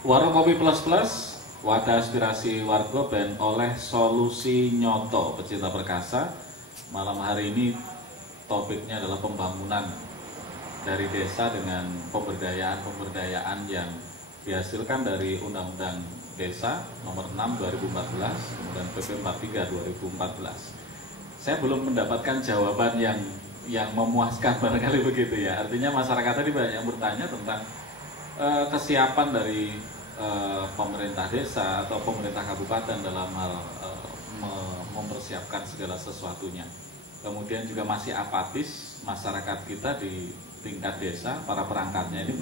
Warung Kopi Plus Plus, wadah aspirasi warga ben oleh solusi nyoto pecinta perkasa. Malam hari ini topiknya adalah pembangunan dari desa dengan pemberdayaan yang dihasilkan dari Undang-Undang Desa Nomor 6 2014 dan PP 43 2014. Saya belum mendapatkan jawaban yang memuaskan barangkali begitu ya. Artinya masyarakat tadi banyak yang bertanya tentang kesiapan dari pemerintah desa atau pemerintah kabupaten dalam hal mempersiapkan segala sesuatunya. Kemudian juga masih apatis masyarakat kita di tingkat desa, para perangkatnya ini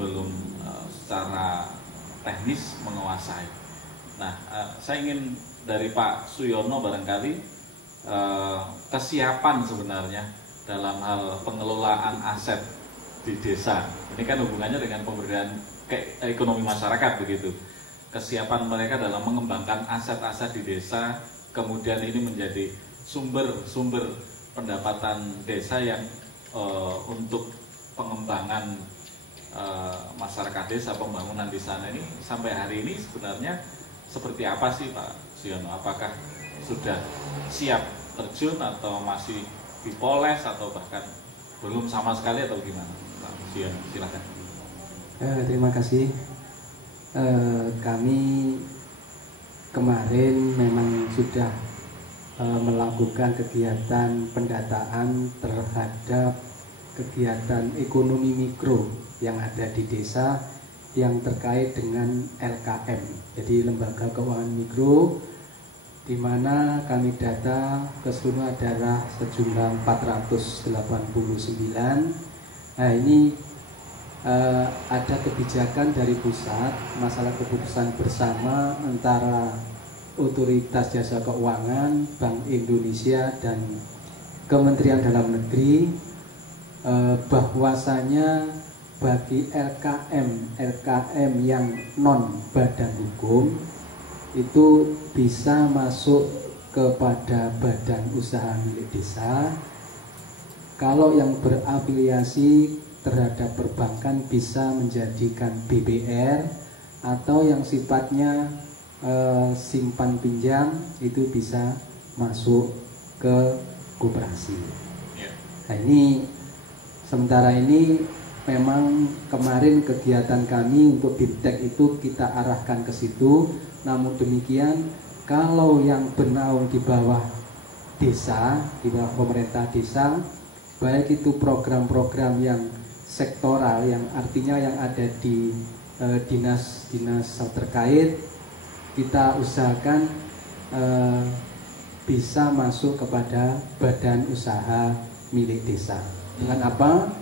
belum secara teknis menguasai. Nah, saya ingin dari Pak Suyono barangkali kesiapan sebenarnya dalam hal pengelolaan aset di desa. Ini kan hubungannya dengan pemberdayaan ekonomi masyarakat begitu. Kesiapan mereka dalam mengembangkan aset-aset di desa, kemudian ini menjadi sumber pendapatan desa yang untuk pengembangan masyarakat desa, pembangunan di sana ini sampai hari ini sebenarnya seperti apa sih Pak Suyono? Apakah sudah siap terjun atau masih dipoles atau bahkan belum sama sekali atau gimana? Ya, silakan. Terima kasih. Kami kemarin memang sudah melakukan kegiatan pendataan terhadap kegiatan ekonomi mikro yang ada di desa yang terkait dengan LKM, jadi Lembaga Keuangan Mikro, di mana kami data keseluruhan adalah sejumlah 489. Nah, ini ada kebijakan dari pusat, masalah keputusan bersama antara Otoritas Jasa Keuangan, Bank Indonesia dan Kementerian Dalam Negeri, bahwasanya bagi LKM yang non badan hukum itu bisa masuk kepada badan usaha milik desa. Kalau yang berafiliasi terhadap perbankan bisa menjadikan BBR, atau yang sifatnya simpan pinjam itu bisa masuk ke koperasi. Nah, ini sementara ini memang kemarin kegiatan kami untuk BIMTEK itu kita arahkan ke situ. Namun demikian, kalau yang bernaung di bawah desa, di bawah pemerintah desa, baik itu program-program yang sektoral, yang artinya yang ada di dinas-dinas terkait, kita usahakan bisa masuk kepada badan usaha milik desa. Dengan apa?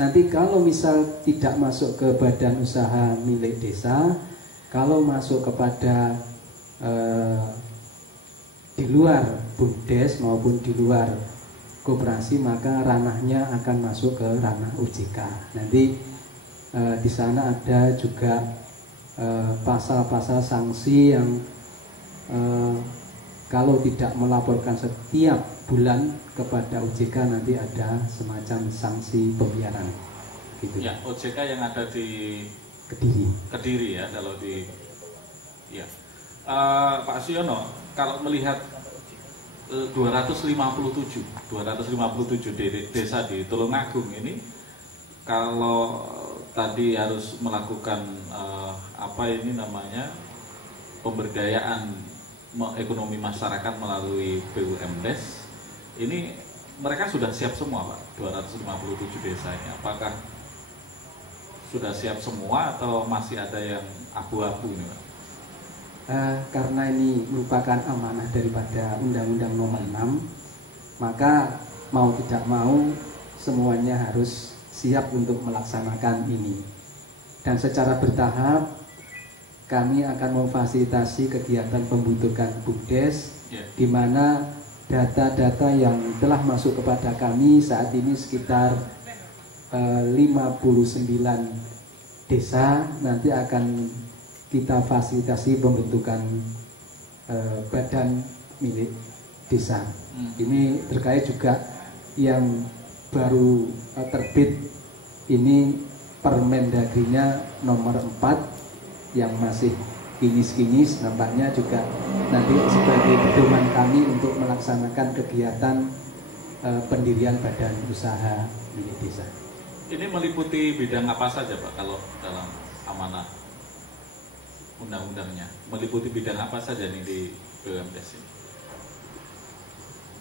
Nanti kalau misal tidak masuk ke badan usaha milik desa, kalau masuk kepada di luar BUMDes maupun di luar koperasi, maka ranahnya akan masuk ke ranah OJK. Nanti di sana ada juga pasal-pasal sanksi yang kalau tidak melaporkan setiap bulan kepada OJK nanti ada semacam sanksi pembiaran. Gitu. Ya, OJK yang ada di Kediri ya, kalau di ya. Pak Suyono, kalau melihat 257 desa di Tulungagung ini, kalau tadi harus melakukan pemberdayaan ekonomi masyarakat melalui BUMDes, ini mereka sudah siap semua Pak, 257 desa ini. Apakah sudah siap semua atau masih ada yang abu-abu ini Pak? Karena ini merupakan amanah daripada Undang-Undang Nomor 6, maka mau tidak mau semuanya harus siap untuk melaksanakan ini. Dan secara bertahap kami akan memfasilitasi kegiatan pembentukan BUMDes, di mana data-data yang telah masuk kepada kami saat ini sekitar 59 desa nanti akan kita fasilitasi pembentukan badan milik desa. Ini terkait juga yang baru terbit, ini Permendagrinya nomor 4 yang masih kinyis-kinyis nampaknya juga nanti sebagai pedoman kami untuk melaksanakan kegiatan pendirian badan usaha milik desa. Ini meliputi bidang apa saja Pak kalau dalam amanah undang-undangnya? Meliputi bidang apa saja nih di BUMDes ini?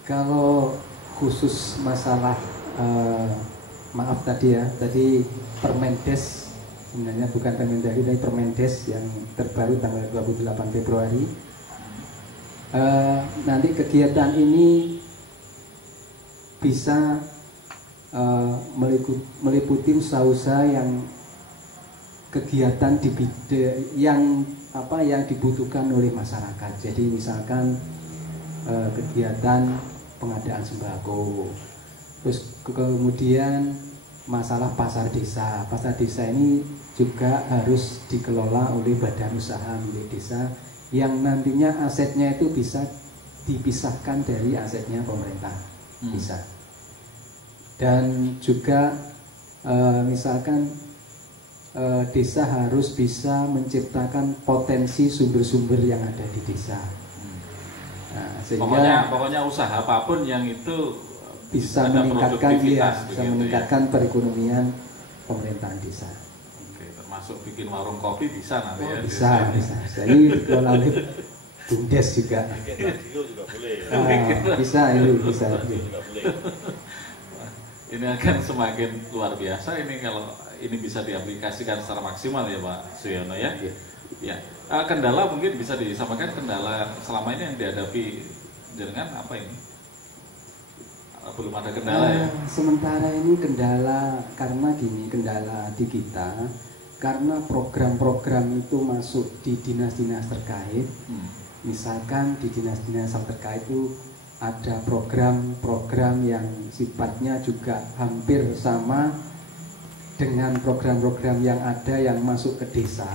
Kalau khusus masalah maaf tadi ya, tadi Permendes, sebenarnya bukan Kemendagri tapi Permendes yang terbaru tanggal 28 Februari. Nanti kegiatan ini bisa meliputi usaha-usaha yang kegiatan di bidang yang dibutuhkan oleh masyarakat. Jadi misalkan kegiatan pengadaan sembako, terus kemudian masalah pasar desa. Pasar desa ini juga harus dikelola oleh badan usaha milik desa yang nantinya asetnya itu bisa dipisahkan dari asetnya pemerintah bisa. Dan juga misalkan desa harus bisa menciptakan potensi sumber-sumber yang ada di desa. Nah, sehingga pokoknya usaha apapun yang itu bisa meningkatkan meningkatkan perekonomian pemerintahan desa. Oke, termasuk bikin warung kopi bisa nanti ya. Bisa. Jadi dikelola oleh BUMDes juga. Bisa. Ini akan semakin luar biasa ini kalau ini bisa diaplikasikan secara maksimal ya Pak Suyono ya. Ya. Kendala mungkin bisa disampaikan, kendala selama ini yang dihadapi dengan apa ini? Belum ada kendala ya? Sementara ini kendala karena gini, kendala di kita karena program-program itu masuk di dinas-dinas terkait. Misalkan di dinas-dinas terkait itu ada program-program yang sifatnya juga hampir sama dengan program-program yang ada yang masuk ke desa.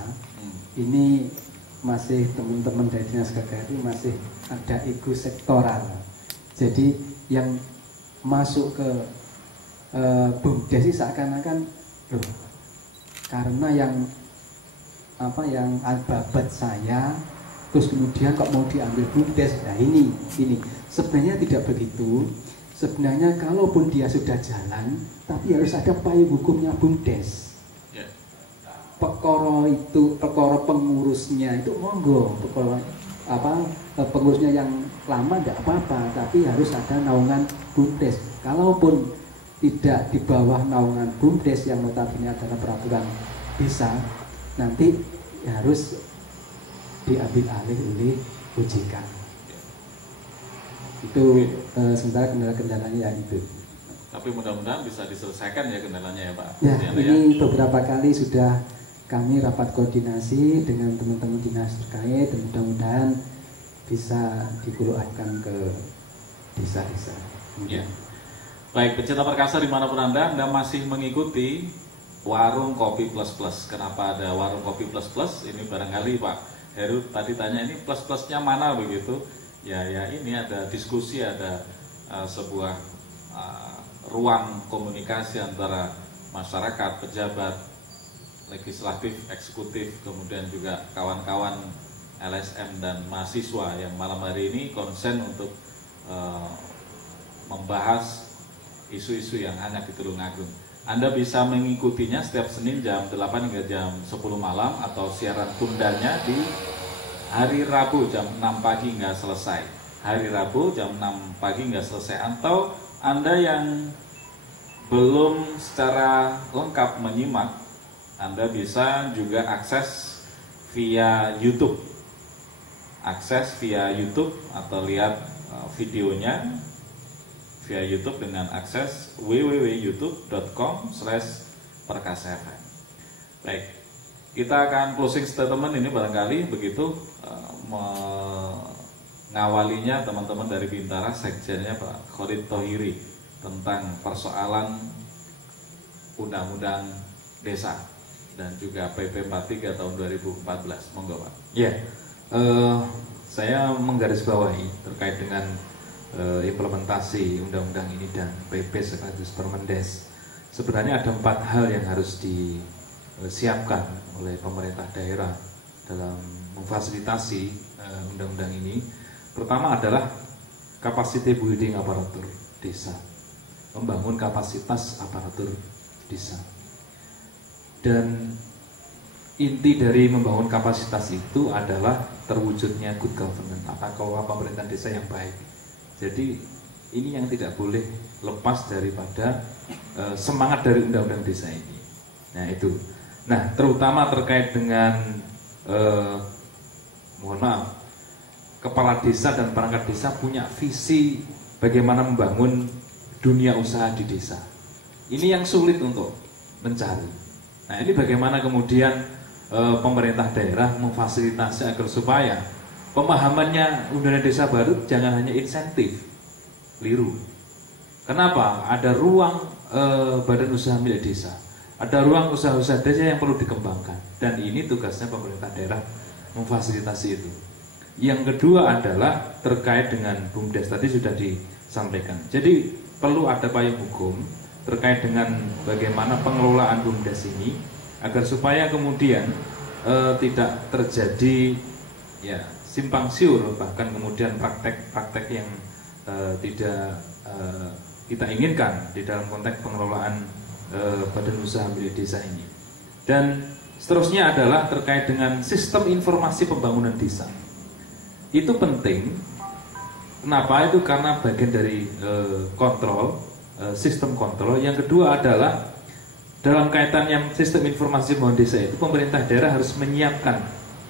Ini masih teman-teman dari dinas KKRI masih ada ego sektoral. Jadi yang masuk ke BUMDes ini seakan-akan loh, karena yang babat saya terus kemudian kok mau diambil BUMDes. Nah ini sebenarnya tidak begitu. Sebenarnya kalaupun dia sudah jalan tapi harus ada payung hukumnya BUMDes. Perkara pengurusnya itu monggo, pengurusnya yang lama tidak apa-apa, tapi harus ada naungan BUMDes. Kalaupun tidak di bawah naungan BUMDes yang notabene adalah peraturan desa, nanti harus diambil alih oleh OJK. Itu sementara kendala-kendalanya yang itu. Tapi mudah-mudahan bisa diselesaikan ya kendalanya ya Pak. Ya, ini beberapa kali sudah kami rapat koordinasi dengan teman-teman dinas terkait dan mudah-mudahan bisa dikeluarkan ke desa-desa. Ya. Baik, pecinta perkasa dimanapun Anda masih mengikuti Warung Kopi Plus Plus. Kenapa ada Warung Kopi Plus Plus? Ini barangkali Pak Heru tadi tanya ini plus-plusnya mana begitu? Ya ini ada diskusi, ada sebuah ruang komunikasi antara masyarakat, pejabat, legislatif, eksekutif, kemudian juga kawan-kawan LSM dan mahasiswa yang malam hari ini konsen untuk membahas isu-isu yang hangat di Tulungagung. Anda bisa mengikutinya setiap Senin jam 8 hingga jam 10 malam atau siaran tundanya di hari Rabu jam 6 pagi hingga selesai. Hari Rabu jam 6 pagi hingga selesai. Atau Anda yang belum secara lengkap menyimak, Anda bisa juga akses via YouTube. Akses via YouTube atau lihat videonya via YouTube dengan akses www.youtube.com/perkasa.fm. Baik, kita akan closing statement ini barangkali begitu mengawalinya teman-teman dari Bintara, sekjennya Pak Khalid Thohiri tentang persoalan Undang-Undang Desa dan juga PP 43 tahun 2014. Monggo Pak. Ya, saya menggarisbawahi terkait dengan implementasi undang-undang ini dan PP sekaligus Permendes. Sebenarnya ada 4 hal yang harus disiapkan oleh pemerintah daerah dalam memfasilitasi undang-undang ini. Pertama adalah capacity building aparatur desa, membangun kapasitas aparatur desa. Dan inti dari membangun kapasitas itu adalah terwujudnya good governance, tata kelola pemerintahan desa yang baik. Jadi ini yang tidak boleh lepas daripada semangat dari undang-undang desa ini. Nah itu. Nah terutama terkait dengan mohon maaf, kepala desa dan perangkat desa punya visi bagaimana membangun dunia usaha di desa. Ini yang sulit untuk mencari. Nah ini bagaimana kemudian pemerintah daerah memfasilitasi agar supaya pemahamannya undang-undang desa baru jangan hanya insentif, keliru. Kenapa? Ada ruang badan usaha milik desa, ada ruang usaha-usaha desa yang perlu dikembangkan, dan ini tugasnya pemerintah daerah memfasilitasi itu. Yang kedua adalah terkait dengan BUMDes, tadi sudah disampaikan. Jadi perlu ada payung hukum terkait dengan bagaimana pengelolaan BUMDes ini agar supaya kemudian tidak terjadi ya simpang siur, bahkan kemudian praktek-praktek yang tidak kita inginkan di dalam konteks pengelolaan badan usaha milik desa ini. Dan seterusnya adalah terkait dengan sistem informasi pembangunan desa. Itu penting. Kenapa? Itu karena bagian dari kontrol, sistem kontrol. Yang kedua adalah dalam kaitan yang sistem informasi pembangunan desa itu, pemerintah daerah harus menyiapkan,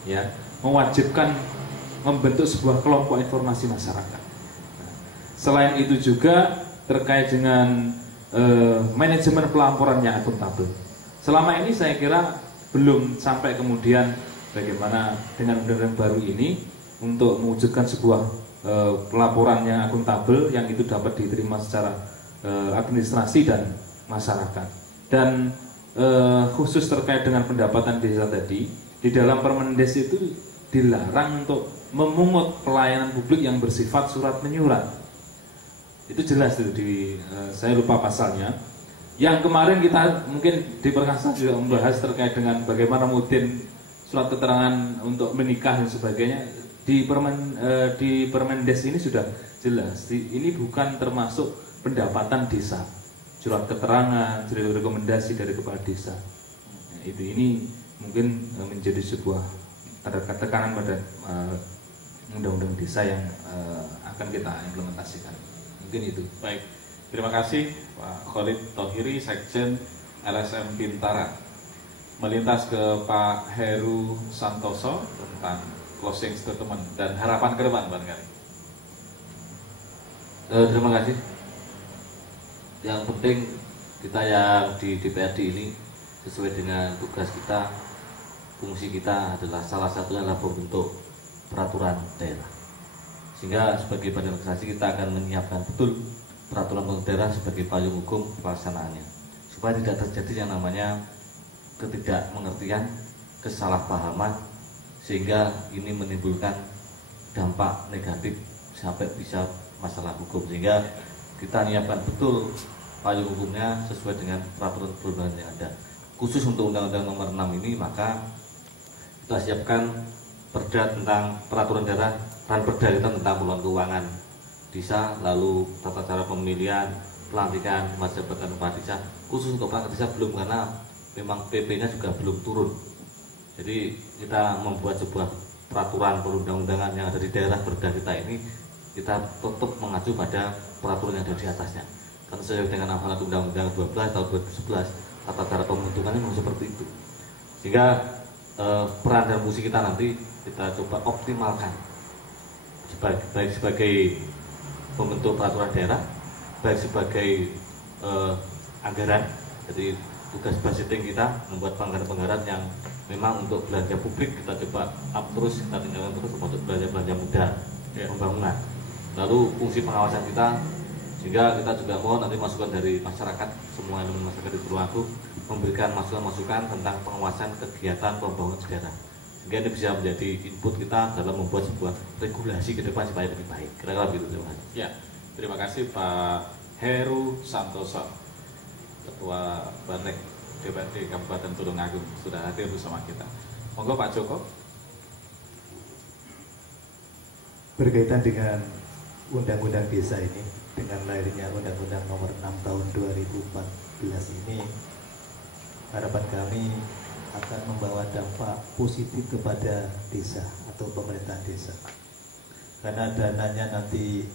ya, mewajibkan membentuk sebuah kelompok informasi masyarakat. Selain itu juga terkait dengan manajemen pelaporan yang akuntabel. Selama ini saya kira belum sampai kemudian bagaimana dengan undang-undang baru ini untuk mewujudkan sebuah pelaporan yang akuntabel yang itu dapat diterima secara administrasi dan masyarakat. Dan khusus terkait dengan pendapatan desa tadi, di dalam Permendes itu dilarang untuk memungut pelayanan publik yang bersifat surat menyurat. Itu jelas itu saya lupa pasalnya. Yang kemarin kita mungkin di Perkasa juga membahas terkait dengan bagaimana mudin surat keterangan untuk menikah dan sebagainya. Di Permendes ini sudah jelas. Ini bukan termasuk pendapatan desa, surat keterangan, surat rekomendasi dari kepala desa. Nah, ini mungkin menjadi sebuah tekanan pada undang-undang desa yang akan kita implementasikan. Mungkin itu. Baik, terima kasih Pak Khalid Thohiri, Sekjen LSM Bintara. Melintas ke Pak Heru Santoso tentang closing statement dan harapan ke depan barangkali. Terima kasih. Yang penting kita yang di DPRD ini sesuai dengan tugas kita, fungsi kita adalah salah satunya adalah membentuk peraturan daerah. Sehingga sebagai badan legislasi kita akan menyiapkan betul peraturan daerah sebagai payung hukum pelaksanaannya, supaya tidak terjadi yang namanya ketidakmengertian, kesalahpahaman, sehingga ini menimbulkan dampak negatif sampai bisa masalah hukum. Sehingga kita menyiapkan betul payung hukumnya sesuai dengan peraturan perundangan yang ada. Khusus untuk Undang-Undang Nomor 6 ini, maka kita siapkan perda tentang peraturan daerah dan perda kita tentang pengelolaan keuangan desa, lalu tata cara pemilihan, pelantikan masa jabatan kepala desa. Khusus untuk perangkat desa belum, karena memang PP-nya juga belum turun. Jadi kita membuat sebuah peraturan perundang-undangan yang ada di daerah perda kita ini, kita tetap mengacu pada peraturan yang ada di atasnya. Karena sesuai dengan amanat Undang-Undang 12 tahun 2011, tata cara pembentukannya memang seperti itu. Sehingga peran dan fungsi kita nanti kita coba optimalkan, baik sebagai pembentuk peraturan daerah, baik sebagai anggaran. Jadi tugas budgeting kita membuat anggaran-anggaran yang memang untuk belanja publik kita coba up terus, kita tinggalkan terus untuk belanja-belanja muda pembangunan. Lalu fungsi pengawasan kita, sehingga kita juga mau nanti masukan dari masyarakat, semua elemen masyarakat di Tulungagung memberikan masukan-masukan tentang pengawasan kegiatan pembangunan daerah, sehingga ini bisa menjadi input kita dalam membuat sebuah regulasi ke depan supaya lebih baik. Kira-kira begitu. Ya, terima kasih Pak Heru Santoso, Ketua Banek DPRD Kabupaten Tulungagung, sudah hadir bersama kita. Monggo Pak Joko. berkaitan dengan undang-undang desa ini, dengan lahirnya Undang-Undang Nomor 6 Tahun 2014 ini, harapan kami akan membawa dampak positif kepada desa atau pemerintahan desa, karena dananya nanti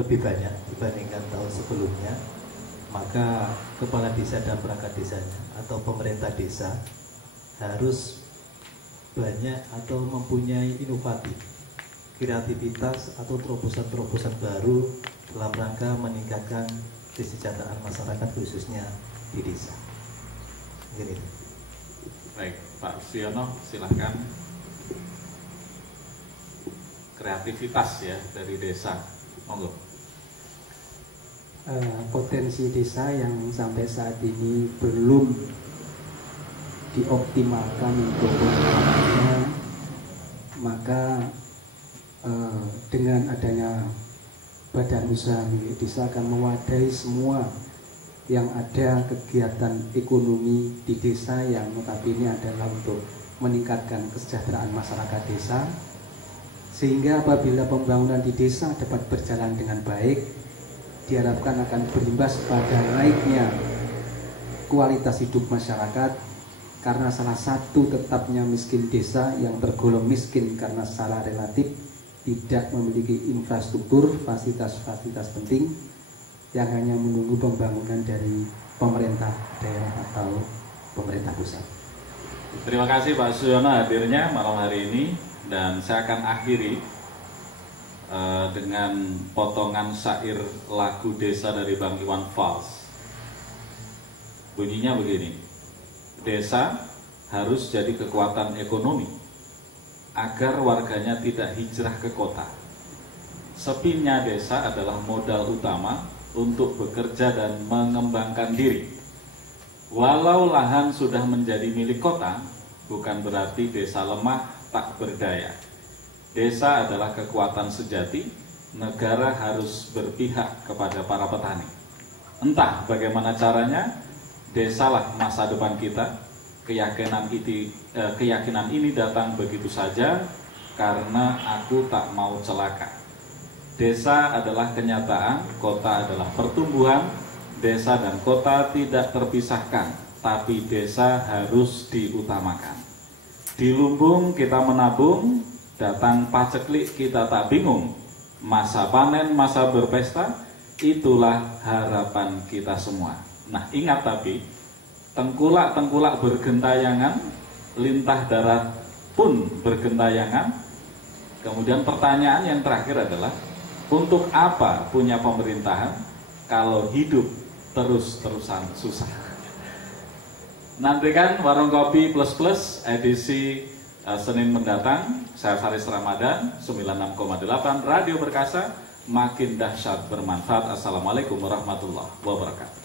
lebih banyak dibandingkan tahun sebelumnya. Maka kepala desa dan perangkat desanya atau pemerintah desa harus banyak atau mempunyai inovatif, kreativitas atau terobosan-terobosan baru dalam rangka meningkatkan kesejahteraan masyarakat khususnya di desa. Begini. Baik, Pak Siono, silahkan. Kreativitas ya dari desa, monggo. Potensi desa yang sampai saat ini belum dioptimalkan untuk pengembangannya, maka dengan adanya badan usaha milik desa akan mewadahi semua yang ada kegiatan ekonomi di desa yang notabene adalah untuk meningkatkan kesejahteraan masyarakat desa, sehingga apabila pembangunan di desa dapat berjalan dengan baik, diharapkan akan berimbas pada naiknya kualitas hidup masyarakat, karena salah satu tetapnya miskin desa yang tergolong miskin karena secara relatif tidak memiliki infrastruktur, fasilitas-fasilitas penting yang hanya menunggu pembangunan dari pemerintah daerah atau pemerintah pusat. Terima kasih Pak Suyono hadirnya malam hari ini, dan saya akan akhiri dengan potongan syair lagu desa dari Bang Iwan Fals. Bunyinya begini: desa harus jadi kekuatan ekonomi agar warganya tidak hijrah ke kota. Sepinya desa adalah modal utama untuk bekerja dan mengembangkan diri. Walau lahan sudah menjadi milik kota, bukan berarti desa lemah tak berdaya. Desa adalah kekuatan sejati, negara harus berpihak kepada para petani. Entah bagaimana caranya, desalah masa depan kita. Keyakinan ini datang begitu saja karena aku tak mau celaka. Desa adalah kenyataan, kota adalah pertumbuhan. Desa dan kota tidak terpisahkan, tapi desa harus diutamakan. Di lumbung kita menabung, datang paceklik kita tak bingung. Masa panen, masa berpesta, itulah harapan kita semua. Nah ingat tapi, tengkulak-tengkulak bergentayangan, lintah darat pun bergentayangan. Kemudian pertanyaan yang terakhir adalah, untuk apa punya pemerintahan kalau hidup terus-terusan susah? Nantikan Warung Kopi Plus Plus edisi Senin mendatang. Saya Faris Ramadan, 96,8 Radio Perkasa, makin dahsyat bermanfaat. Assalamualaikum warahmatullahi wabarakatuh.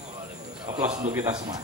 Aplaus untuk kita semua.